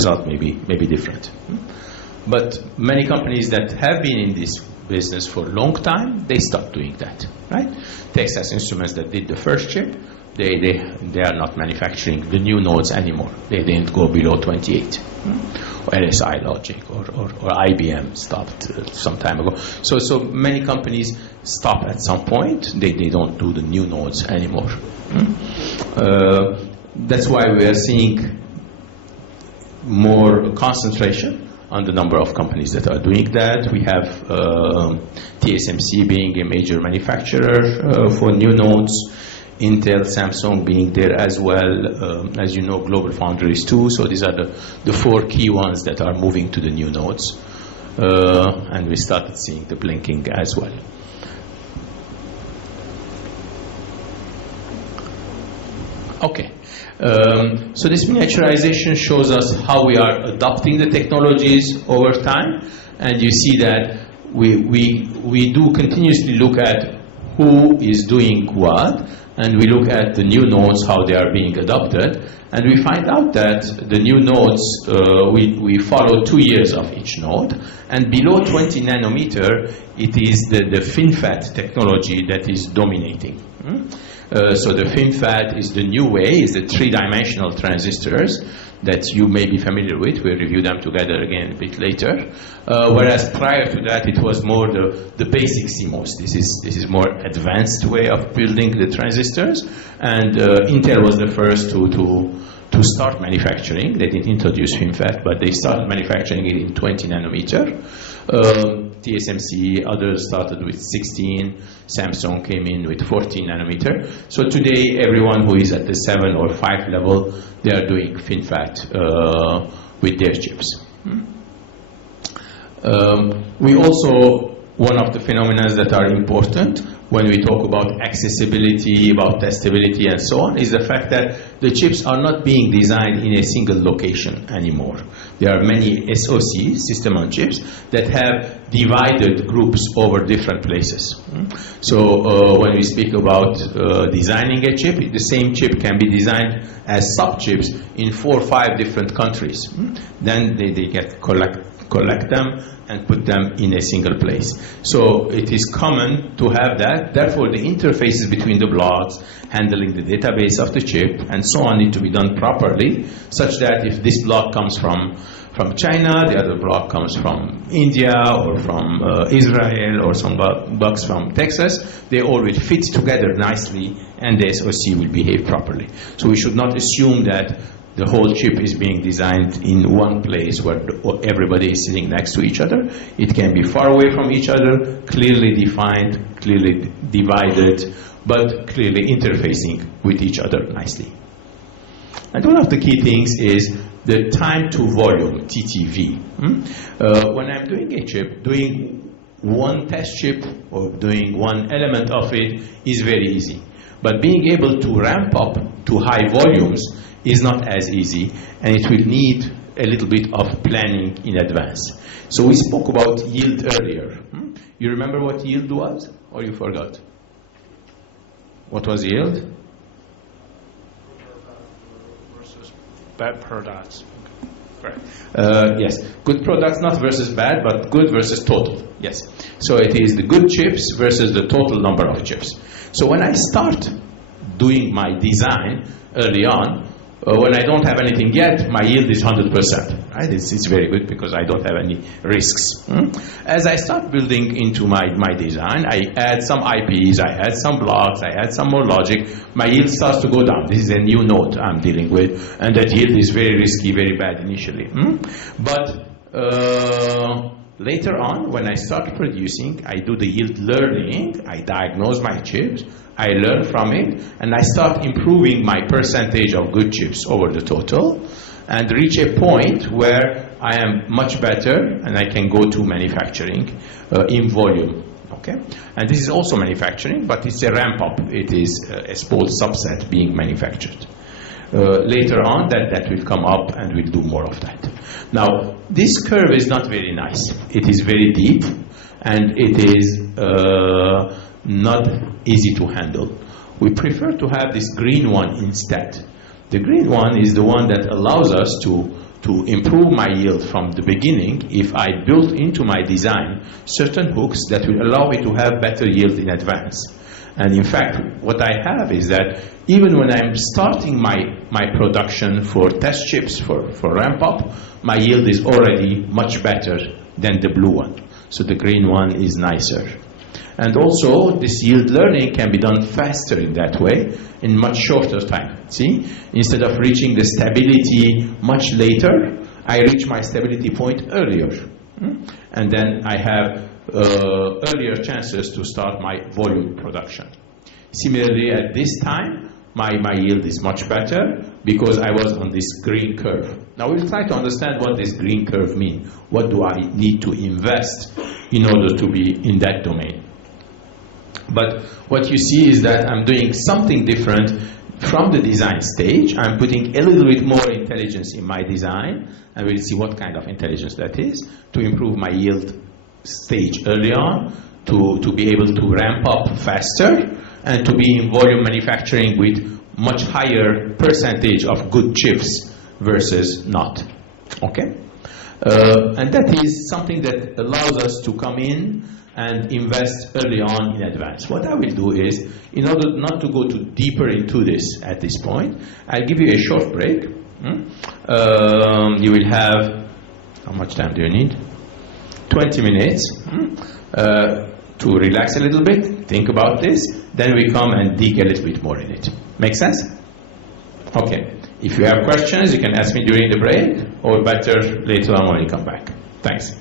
result may be different. But many companies that have been in this business for a long time, they stopped doing that, right? Texas Instruments that did the first chip, they are not manufacturing the new nodes anymore. They didn't go below 28. Or LSI Logic or IBM stopped some time ago. So many companies stop at some point. They don't do the new nodes anymore. That's why we are seeing more concentration on the number of companies that are doing that. We have TSMC being a major manufacturer for new nodes, Intel, Samsung being there as well, as you know, Global Foundries too. So these are the four key ones that are moving to the new nodes. And we started seeing the blinking as well. Okay. So this miniaturization shows us how we are adopting the technologies over time. And you see that we do continuously look at who is doing what, and we look at the new nodes, how they are being adopted, and we find out that the new nodes, we follow 2 years of each node, and below 20 nanometer, it is the FinFET technology that is dominating. So the FinFET is the new way, is the three-dimensional transistors that you may be familiar with. We'll review them together again a bit later. Whereas prior to that, it was more the basic CMOS. This is more advanced way of building the transistors. And Intel was the first to start manufacturing. They didn't introduce FinFET, but they started manufacturing it in 20 nanometer. TSMC, others started with 16. Samsung came in with 14 nanometer. So today, everyone who is at the 7 or 5 level, they are doing FinFET with their chips. We also, one of the phenomena that are important when we talk about accessibility, about testability, and so on, is the fact that the chips are not being designed in a single location anymore. There are many SoCs, system on chips, that have divided groups over different places. So when we speak about designing a chip, the same chip can be designed as sub-chips in 4 or 5 different countries. Then they get collect them and put them in a single place. So it is common to have that. Therefore, the interfaces between the blocks, handling the database of the chip, and so on need to be done properly, such that if this block comes from China, the other block comes from India or from Israel, or some blocks from Texas, they all will fit together nicely, and the SoC will behave properly. So we should not assume that the whole chip is being designed in one place where everybody is sitting next to each other. It can be far away from each other, clearly defined, clearly divided, but clearly interfacing with each other nicely. And one of the key things is the time to volume, TTV. When I'm doing a chip, doing one test chip or doing one element of it is very easy. But being able to ramp up to high volumes is not as easy, and it will need a little bit of planning in advance. So we spoke about yield earlier. You remember what yield was, or you forgot? What was yield? Versus bad products. Right. Yes, good products, not versus bad, but good versus total. Yes. So it is the good chips versus the total number of chips. So when I start doing my design early on, when I don't have anything yet, my yield is 100%. Right? It's very good because I don't have any risks. As I start building into my design, I add some IPs, I add some blocks, I add some more logic. My yield starts to go down. This is a new node I'm dealing with, and that yield is very risky, very bad initially. But later on, when I start producing, I do the yield learning, I diagnose my chips, I learn from it, and I start improving my percentage of good chips over the total, and reach a point where I am much better, and I can go to manufacturing in volume. Okay, and this is also manufacturing, but it's a ramp up. It is a small subset being manufactured. Later on, that will come up, and we'll do more of that. Now, this curve is not very nice. It is very deep, and it is not easy to handle. We prefer to have this green one instead. The green one is the one that allows us to to improve my yield from the beginning if I built into my design certain hooks that will allow me to have better yield in advance. And in fact, what I have is that even when I'm starting my production for test chips for ramp up, my yield is already much better than the blue one. So the green one is nicer. And also, this yield learning can be done faster in that way, in much shorter time. See? Instead of reaching the stability much later, I reach my stability point earlier. And then I have earlier chances to start my volume production. Similarly, at this time, my yield is much better because I was on this green curve. Now we'll try to understand what this green curve means. What do I need to invest in order to be in that domain? But what you see is that I'm doing something different from the design stage. I'm putting a little bit more intelligence in my design, and we'll see what kind of intelligence that is, to improve my yield stage early on, to be able to ramp up faster, and to be in volume manufacturing with much higher percentage of good chips versus not. Okay? And that is something that allows us to come in and invest early on in advance. What I will do is, in order not to go too deeper into this at this point, I'll give you a short break. You will have, how much time do you need? 20 minutes to relax a little bit, think about this, then we come and dig a little bit more in it. Make sense? Okay. If you have questions, you can ask me during the break, or better later on when you come back. Thanks.